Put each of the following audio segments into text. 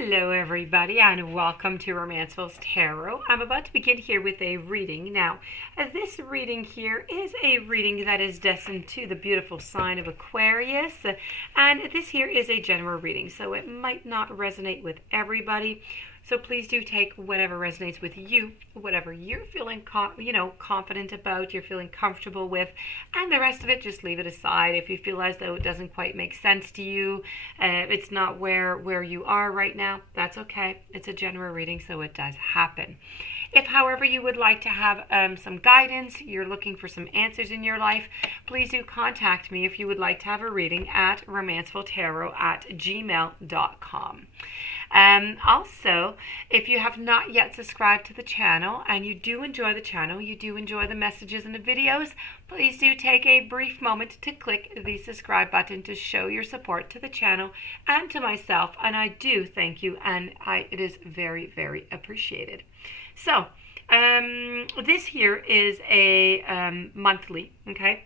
Hello everybody and welcome to Romancefull's Tarot. I'm about to begin here with a reading. Now, this reading here is a reading that is destined to the beautiful sign of Aquarius, and this here is a general reading, so it might not resonate with everybody. So please do take whatever resonates with you, whatever you're feeling confident about, you're feeling comfortable with, and the rest of it, just leave it aside. If you feel as though it doesn't quite make sense to you, it's not where you are right now, that's okay. It's a general reading, so it does happen. If, however, you would like to have some guidance, you're looking for some answers in your life, please do contact me if you would like to have a reading at romancefulltarot@gmail.com. Also, if you have not yet subscribed to the channel and you do enjoy the channel, you do enjoy the messages and the videos, please do take a brief moment to click the subscribe button to show your support to the channel and to myself, and I do thank you, and it is very, very appreciated. So, this here is a monthly, okay?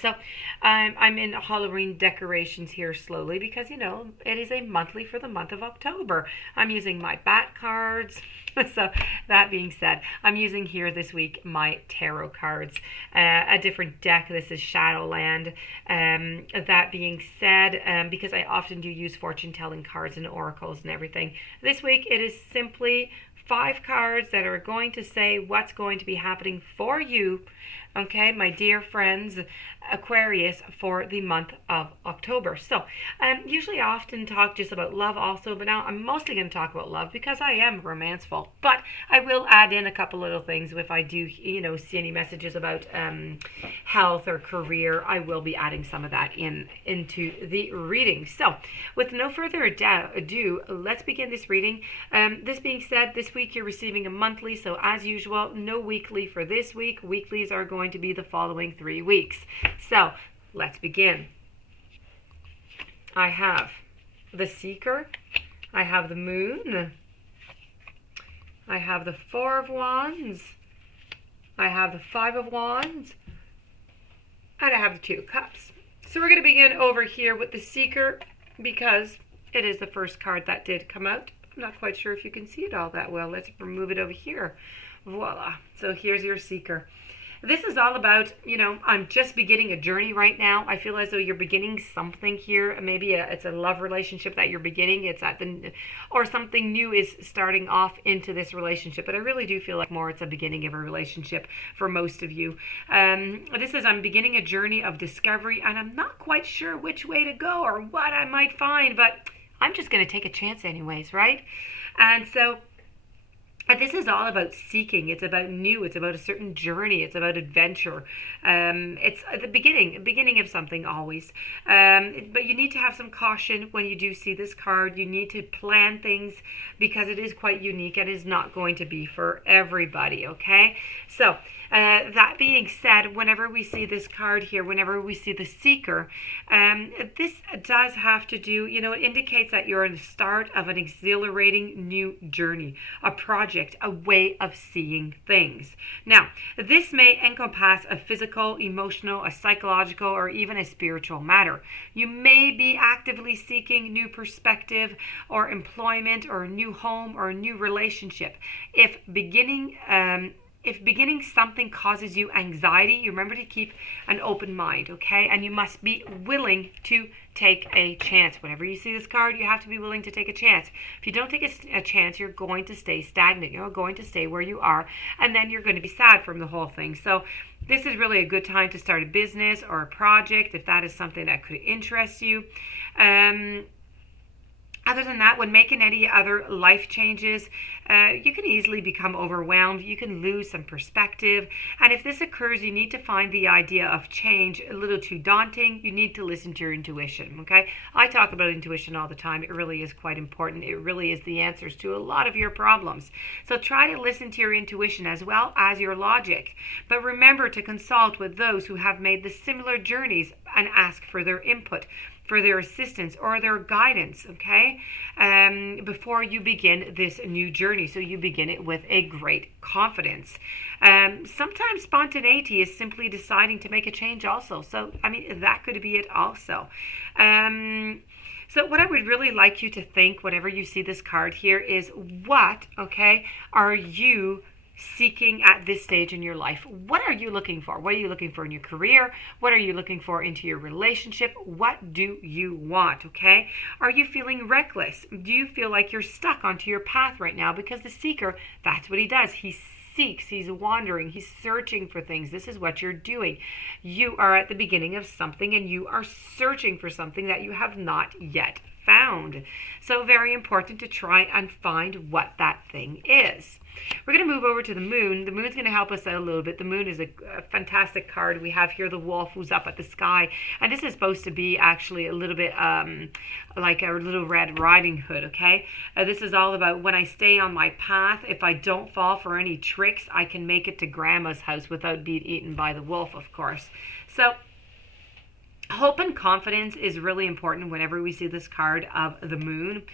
So I'm in Halloween decorations here slowly because, it is a monthly for the month of October. I'm using my bat cards. So that being said, I'm using here this week my tarot cards, a different deck. This is Shadowland. That being said, because I often do use fortune telling cards and oracles and everything, this week it is simply 5 cards that are going to say what's going to be happening for you, okay, my dear friends, Aquarius, for the month of October. So, usually I often talk just about love also, but now I'm mostly going to talk about love because I am romanceful. But I will add in a couple little things if I do, see any messages about health or career. I will be adding some of that into the reading. So, with no further ado, let's begin this reading. This being said, this week you're receiving a monthly, so as usual, no weekly for this week. Weeklies are going to be the following 3 weeks. So let's begin. I have the Seeker, I have the Moon, I have the 4 of Wands, I have the 5 of Wands, and I have the 2 of Cups. So we're going to begin over here with the Seeker because it is the first card that did come out. I'm not quite sure if you can see it all that well. Let's remove it over here. Voila. So here's your Seeker. This is all about, I'm just beginning a journey right now. I feel as though you're beginning something here. Maybe it's a love relationship that you're beginning. Or something new is starting off into this relationship. But I really do feel like more it's a beginning of a relationship for most of you. I'm beginning a journey of discovery, and I'm not quite sure which way to go or what I might find, but I'm just going to take a chance anyways, right? And so this is all about seeking. It's about new. It's about a certain journey. It's about adventure. It's the beginning of something always. But you need to have some caution when you do see this card. You need to plan things because it is quite unique and is not going to be for everybody, okay? So that being said, whenever we see this card here, whenever we see the Seeker, this does have to do, it indicates that you're in the start of an exhilarating new journey, a project, a way of seeing things. Now, this may encompass a physical, emotional, a psychological, or even a spiritual matter. You may be actively seeking new perspective or employment or a new home or a new relationship. If beginning something causes you anxiety, you remember to keep an open mind, okay? And you must be willing to take a chance. Whenever you see this card, you have to be willing to take a chance. If you don't take a chance, you're going to stay stagnant. You're going to stay where you are, and then you're going to be sad from the whole thing. So this is really a good time to start a business or a project if that is something that could interest you. Other than that, when making any other life changes, you can easily become overwhelmed. You can lose some perspective. And if this occurs, you need to find the idea of change a little too daunting. You need to listen to your intuition, okay? I talk about intuition all the time. It really is quite important. It really is the answers to a lot of your problems. So try to listen to your intuition as well as your logic. But remember to consult with those who have made the similar journeys and ask for their input, for their assistance or their guidance, okay, before you begin this new journey. So you begin it with a great confidence. Sometimes spontaneity is simply deciding to make a change also. So, that could be it also. So what I would really like you to think whenever you see this card here is what, okay, are you seeking at this stage in your life? What are you looking for? What are you looking for in your career? What are you looking for into your relationship? What do you want, okay? Are you feeling reckless? Do you feel like you're stuck onto your path right now? Because the seeker, that's what he does. He seeks, he's wandering, he's searching for things. This is what you're doing. You are at the beginning of something and you are searching for something that you have not yet found. So very important to try and find what that thing is. We're going to move over to the moon. The moon's going to help us out a little bit. The moon is a fantastic card. We have here the wolf who's up at the sky. And this is supposed to be actually a little bit like a little Red Riding Hood, okay? This is all about when I stay on my path, if I don't fall for any tricks, I can make it to grandma's house without being eaten by the wolf, of course. So hope and confidence is really important whenever we see this card of the moon.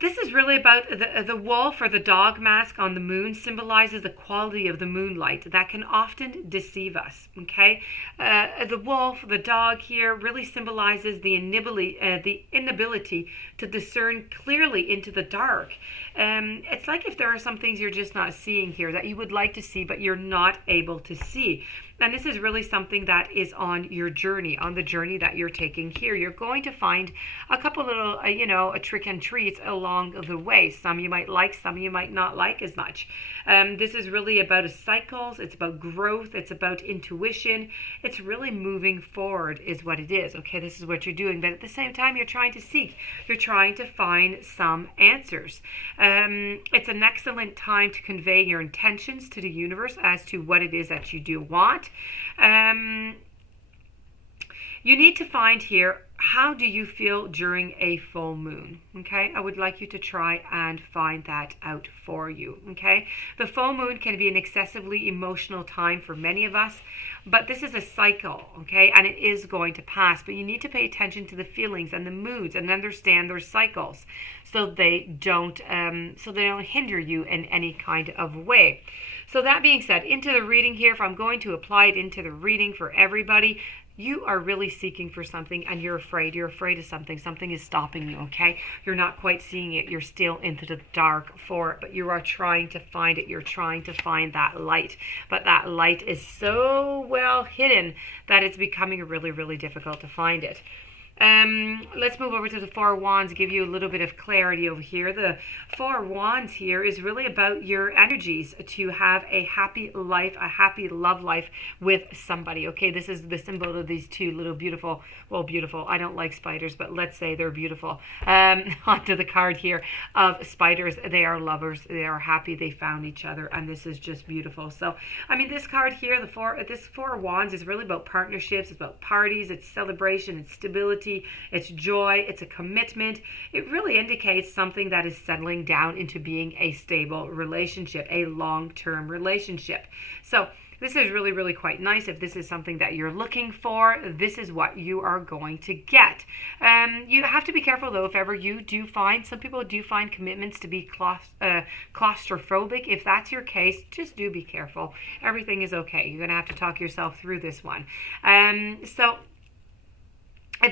This is really about the wolf or the dog mask on the moon symbolizes the quality of the moonlight that can often deceive us, okay? The wolf, the dog here really symbolizes the inability to discern clearly into the dark. It's like if there are some things you're just not seeing here that you would like to see, but you're not able to see. And this is really something that is on your journey, on the journey that you're taking here. You're going to find a couple little, a trick and treats along the way. Some you might like, some you might not like as much. This is really about cycles. It's about growth. It's about intuition. It's really moving forward is what it is. Okay, this is what you're doing. But at the same time, you're trying to seek. You're trying to find some answers. It's an excellent time to convey your intentions to the universe as to what it is that you do want. You need to find here, how do you feel during a full moon? Okay, I would like you to try and find that out for you. Okay, the full moon can be an excessively emotional time for many of us, but this is a cycle, okay, and it is going to pass. But you need to pay attention to the feelings and the moods and understand their cycles, so they don't hinder you in any kind of way. So that being said, into the reading here, if I'm going to apply it into the reading for everybody, you are really seeking for something and you're afraid. You're afraid of something. Something is stopping you, okay? You're not quite seeing it. You're still into the dark for it, but you are trying to find it. You're trying to find that light. But that light is so well hidden that it's becoming really, really difficult to find it. Let's move over to the Four of Wands, give you a little bit of clarity over here. The Four of Wands here is really about your energies to have a happy life, a happy love life with somebody. Okay, this is the symbol of these two little beautiful, I don't like spiders, but let's say they're beautiful. Onto the card here of spiders. They are lovers. They are happy. They found each other, and this is just beautiful. So, I mean, this card here, this Four of Wands is really about partnerships. It's about parties. It's celebration. It's stability. It's joy. It's a commitment. It really indicates something that is settling down into being a stable relationship, a long-term relationship. So this is really, really quite nice. If this is something that you're looking for, this is what you are going to get. You have to be careful, though, if ever you do find, some people do find commitments to be claustrophobic. If that's your case, just do be careful. Everything is okay. You're going to have to talk yourself through this one.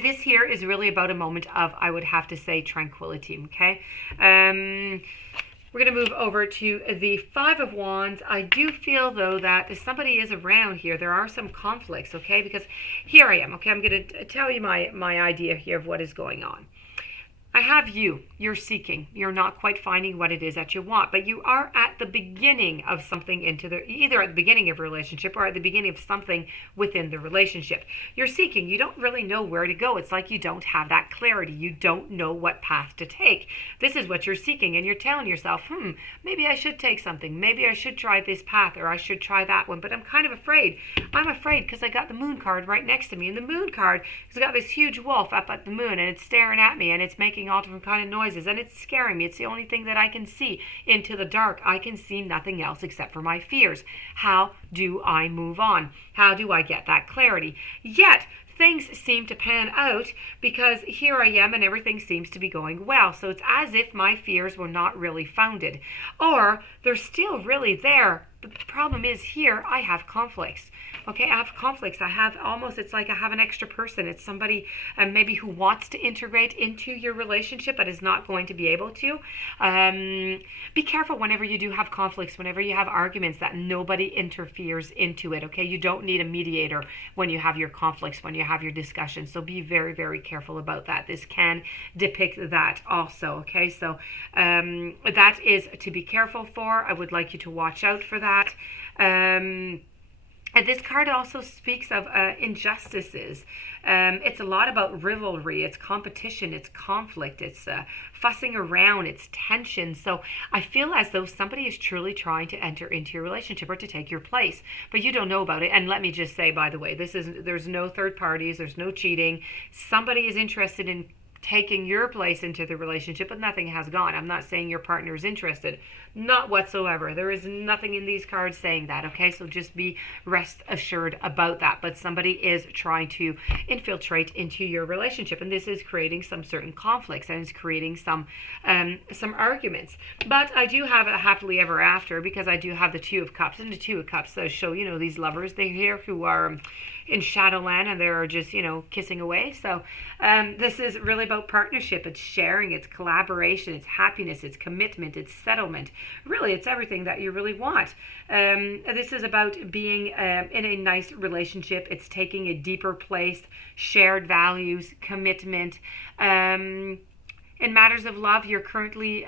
This here is really about a moment of, I would have to say, tranquility, okay? We're going to move over to the Five of Wands. I do feel, though, that if somebody is around here, there are some conflicts, okay? Because here I am, okay? I'm going to tell you my idea here of what is going on. I have you. You're seeking. You're not quite finding what it is that you want, but you are at the beginning of something either at the beginning of a relationship or at the beginning of something within the relationship. You're seeking. You don't really know where to go. It's like you don't have that clarity. You don't know what path to take. This is what you're seeking, and you're telling yourself, maybe I should take something. Maybe I should try this path, or I should try that one, but I'm kind of afraid. I'm afraid because I got the moon card right next to me, and the moon card has got this huge wolf up at the moon, and it's staring at me, and it's making all different kind of noises, and it's scaring me. It's the only thing that I can see into the dark. I can see nothing else except for my fears. How do I move on? How do I get that clarity? Yet things seem to pan out because here I am and everything seems to be going well. So it's as if my fears were not really founded, or they're still really there. But the problem is here I have conflicts. Okay, I have conflicts. I have almost, it's like I have an extra person. It's somebody maybe who wants to integrate into your relationship but is not going to be able to. Be careful whenever you do have conflicts, whenever you have arguments, that nobody interferes into it. Okay, you don't need a mediator when you have your conflicts, when you have your discussions. So be very, very careful about that. This can depict that also. Okay, so that is to be careful for. I would like you to watch out for that. And this card also speaks of injustices. It's a lot about rivalry, it's competition, it's conflict, it's fussing around, it's tension. So I feel as though somebody is truly trying to enter into your relationship or to take your place, but you don't know about it. And let me just say, by the way, there's no third parties, there's no cheating. Somebody is interested in taking your place into the relationship, but nothing has gone. I'm not saying your partner is interested, not whatsoever. There is nothing in these cards saying that. Okay, so just be rest assured about that. But somebody is trying to infiltrate into your relationship, and this is creating some certain conflicts, and it's creating some arguments. But I do have a happily ever after, because I do have the Two of Cups, and the Two of Cups does show, these lovers they here who are in Shadowland, and they're just kissing away. So this is really about partnership. It's sharing, it's collaboration, it's happiness, it's commitment, it's settlement. Really, it's everything that you really want. This is about being in a nice relationship. It's taking a deeper place, shared values, commitment. In matters of love, you're currently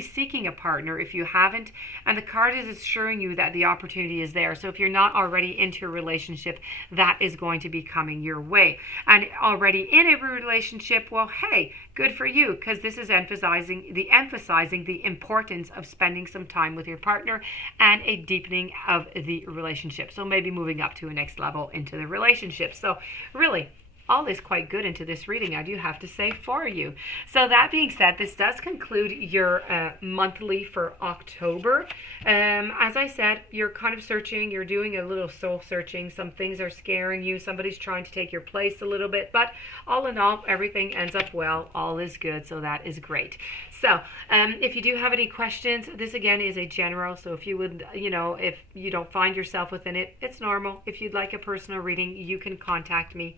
seeking a partner if you haven't, and the card is assuring you that the opportunity is there. So if you're not already into a relationship, that is going to be coming your way. And already in a relationship, well, hey, good for you, because this is emphasizing the importance of spending some time with your partner and a deepening of the relationship. So maybe moving up to a next level into the relationship. So really, all is quite good into this reading, I do have to say, for you. So that being said, this does conclude your monthly for October. As I said, you're kind of searching, you're doing a little soul searching. Some things are scaring you. Somebody's trying to take your place a little bit. But all in all, everything ends up well. All is good. So that is great. So if you do have any questions, this again is a general. So if you would, if you don't find yourself within it, it's normal. If you'd like a personal reading, you can contact me.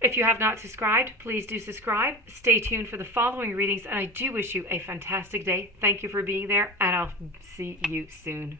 If you have not subscribed, please do subscribe. Stay tuned for the following readings, and I do wish you a fantastic day. Thank you for being there, and I'll see you soon.